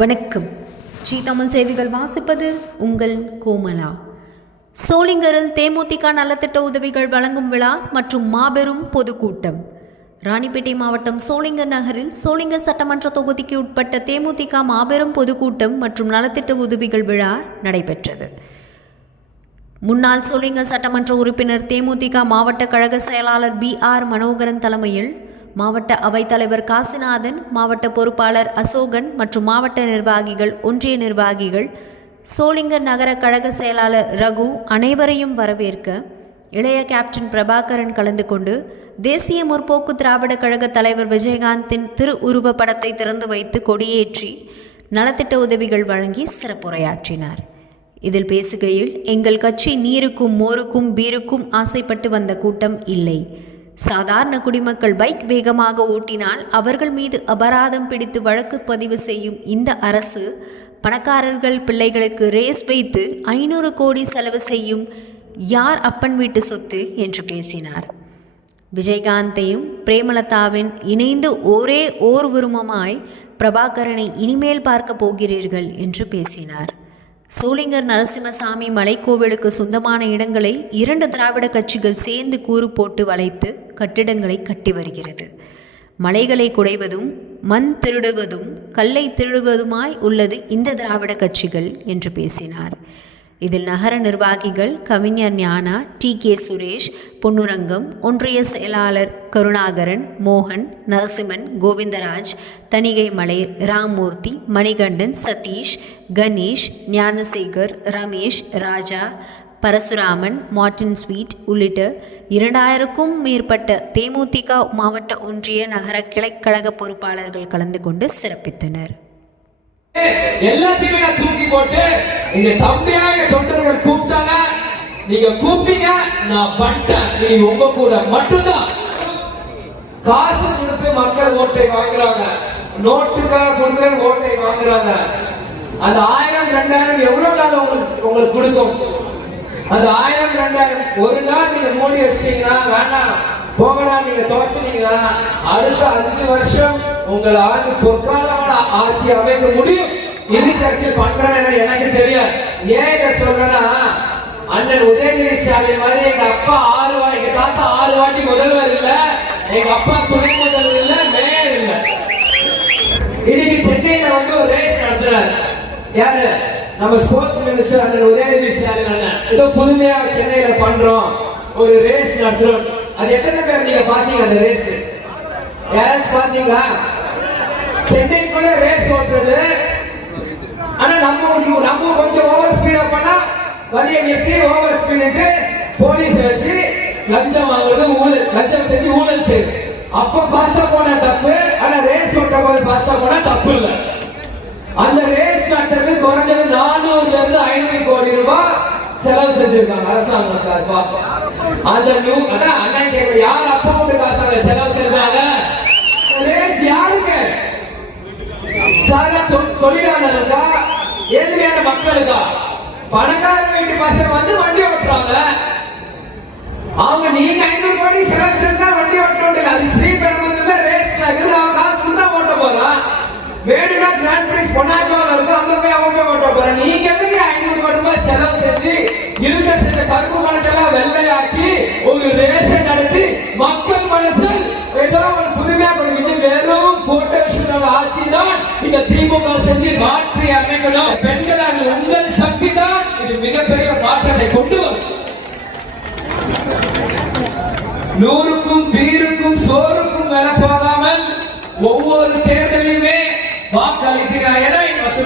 வணக்கம். ஜி தமிழ் செய்திகள் வாசிப்பது உங்கள் கோமலா. சோளிங்கரில் தேமுதிக நலத்திட்ட உதவிகள் வழங்கும் விழா மற்றும் மாபெரும் பொதுக்கூட்டம். ராணிப்பேட்டை மாவட்டம் சோளிங்கர் நகரில் சோளிங்கர் சட்டமன்ற தொகுதிக்கு உட்பட்ட தேமுதிக மாபெரும் பொதுக்கூட்டம் மற்றும் நலத்திட்ட உதவிகள் விழா நடைபெற்றது. முன்னாள் சோளிங்கர் சட்டமன்ற உறுப்பினர் தேமுதிக மாவட்ட கழக செயலாளர் பி ஆர் மனோகரன் தலைமையில் மாவட்ட அவைத்தலைவர் காசிநாதன் மாவட்ட பொறுப்பாளர் அசோகன் மற்றும் மாவட்ட நிர்வாகிகள் ஒன்றிய நிர்வாகிகள் சோளிங்கர் நகர கழக செயலாளர் ரகு அனைவரையும் வரவேற்க இளைய கேப்டன் பிரபாகரன் கலந்து கொண்டு தேசிய முற்போக்கு திராவிட கழக தலைவர் விஜயகாந்தின் திரு உருவ படத்தை திறந்து வைத்து கொடியேற்றி நலத்திட்ட உதவிகள் வழங்கி சிறப்புரையாற்றினார். இதில் பேசுகையில் எங்கள் கட்சி நீருக்கும் மோருக்கும் பீருக்கும் ஆசைப்பட்டு வந்த கூட்டம் இல்லை. சாதாரண குடிமக்கள் பைக் வேகமாக ஓட்டினால் அவர்கள் மீது அபராதம் பிடித்து வழக்கு பதிவு செய்யும் இந்த அரசு பணக்காரர்கள் பிள்ளைகளுக்கு ரேஸ் வைத்து ஐநூறு கோடி செலவு செய்யும் யார் அப்பன் வீட்டு சொத்து என்று பேசினார். விஜயகாந்தையும் பிரேமலதாவின் இணைந்து ஒரே ஓர் உருமமாய் பிரபாகரனை இனிமேல் பார்க்க போகிறீர்கள் என்று பேசினார். சோளிங்கர் நரசிம்மசாமி மலைக்கோவிலுக்கு சொந்தமான இடங்களை இரண்டு திராவிட கட்சிகள் சேர்ந்து கூறு போட்டு வளைத்து கட்டிடங்களை கட்டி வருகிறது. மலைகளை குடைவதும் மண் திருடுவதும் கல்லை திருடுவதுமாய் உள்ளது இந்த திராவிட கட்சிகள் என்று பேசினார். இதில் நகர நிர்வாகிகள் கவிஞர் ஞானா டி. கே. சுரேஷ் பொன்னுரங்கம் ஒன்றிய செயலாளர் கருணாகரன் மோகன் நரசிம்மன் கோவிந்தராஜ் தணிகை மலை ராமூர்த்தி மணிகண்டன் சதீஷ் கணேஷ் ஞானசேகர் ரமேஷ் ராஜா பரசுராமன் மார்டின் ஸ்வீட் உள்ளிட்ட இரண்டாயிரக்கும் மேற்பட்ட தேமுதிக மாவட்ட ஒன்றிய நகர கிளைக்கழக பொறுப்பாளர்கள் கலந்து கொண்டு சிறப்பித்தனர். எல்லாத்தையுமே நான் தூக்கி போட்டு இந்த தம்பியாக தொண்டர்கள் கூப்பிட்டாங்க. நீங்க கூப்பிட்டீங்க நான் பண்ணிட்டேன். நீ உங்க கூட மட்டும்தான். காசு கொடுத்து மக்கள் ஓட்டை வாங்குறாங்க. நோட்டுக்காக கொடுத்து ஓட்டை வாங்குறாங்க. அந்த ஆயிரம் ரெண்டாயிரம் எவ்வளவு நாள் உங்களுக்கு உங்களுக்கு கொடுக்கும்? அந்த ஆயிரம் ரெண்டாயிரம் ஒரு நாள் நீங்க மூடி வச்சீங்கன்னா வேணாம் போகலாம் நீங்க தோத்துனீங்கன்னா அடுத்த அஞ்சு வருஷம் உங்கள் ஆண்டு பொற்காலமான ஆட்சி அமைக்க முடியும்? இங்கிலீஷ் அரசியல் பண்றேன்னு எனக்கு தெரியாது. ஏன் இதை சொல்றேன்னா அண்ணன் உதயநிதி ஸ்டாலின் மாதிரி எங்க அப்பா ஆறு வாட்டி எங்க தாத்தா ஆறு வாட்டி முதல்வர் இல்ல. எங்க அப்பா துணை முதல்வர் இல்ல மேயர் இல்ல. இன்னைக்கு சென்னையில வந்து ஒரு ரேஸ் நடத்துறாரு. யாரு? நம்ம ஸ்போர்ட்ஸ் மினிஸ்டர் அண்ணன் உதயநிதி ஸ்டாலின் அண்ணன். ஏதோ புதுமையா சென்னையில பண்றோம். ஒரு ரேஸ் நடத்துறோம். அது எத்தனை பேர் நீங்க பாத்தீங்க அந்த ரேஸ் யாராச்சும் பார்த்தீங்களா சென்னைக்குள்ள ரேஸ் ஓட்டுறது. ஆனா நம்ம கொஞ்சம் நம்ம கொஞ்சம் ஓவர் ஸ்பீடா பண்ணா வழியை நிறுத்தி ஓவர் ஸ்பீடுக்கு போலீஸ் வச்சு லஞ்சம் வாங்குறது ஊழல் லஞ்சம் செஞ்சு ஊழல் செய்யுது. அப்ப பாஸா போன தப்பு ஆனா ரேஸ் ஓட்ட போது பாஸா போனா தப்பு இல்லை. அந்த ரேஸ் நடத்துறது குறைஞ்சது நானூறுல இருந்து ஐநூறு கோடி ரூபாய் செலவு செஞ்சிருக்காங்க அரசாங்கம் சார் பாப்பா அந்த நியூ அண்ணா அண்ணன் கேட்க யார் அப்பா வீட்டு காசாங்க செலவு செஞ்சாங்க ரேஸ் யாருக்கு சாரா தொ- தொழிலாளருக்கா ஏழ்மையான மக்களுக்கா? பணக்கார வீட்டு பசங்க வந்து வண்டி ஓட்டுறாங்க. அவங்க நீங்க ஐநூறு கோடி செலவு செஞ்சா வண்டி ஓட்ட முடியல. அது ஸ்ரீபெரும்புல ரேஸ் இருக்குது அவன் காசு தான் ஓட்ட போறான் வேணும்னா கிராண்ட் பிரைஸ் பொன்னாச்சோல இருக்கு அங்க போய் அவன் போய் ஓட்ட போறான் நீங்க எதுக்கு ஐநூறு கோடி ரூபாய் செலவு செஞ்சு இருக்க செஞ்ச கருப்பு பணத்தெல்லாம் வெள்ளையாக்கி ஒரு ரேஸை நடத்தி மக்கள் மனசில் ஏதோ ஒரு புதுமையா கொடுக்குது வெறும் போட்டோ ஷூட்டோட ஆட்சி தான் இந்த திமுக செஞ்சு மாற்றி அமைக்கணும். பெண்களாக உங்கள் சக்தி தான் இது மிகப்பெரிய மாற்றத்தை கொண்டு வரும். நூறுக்கும் பீருக்கும் சோறுக்கும் விலை போகாமல் ஒவ்வொரு தேர்தலையுமே வாக்களிக்கிறார் என மற்றும்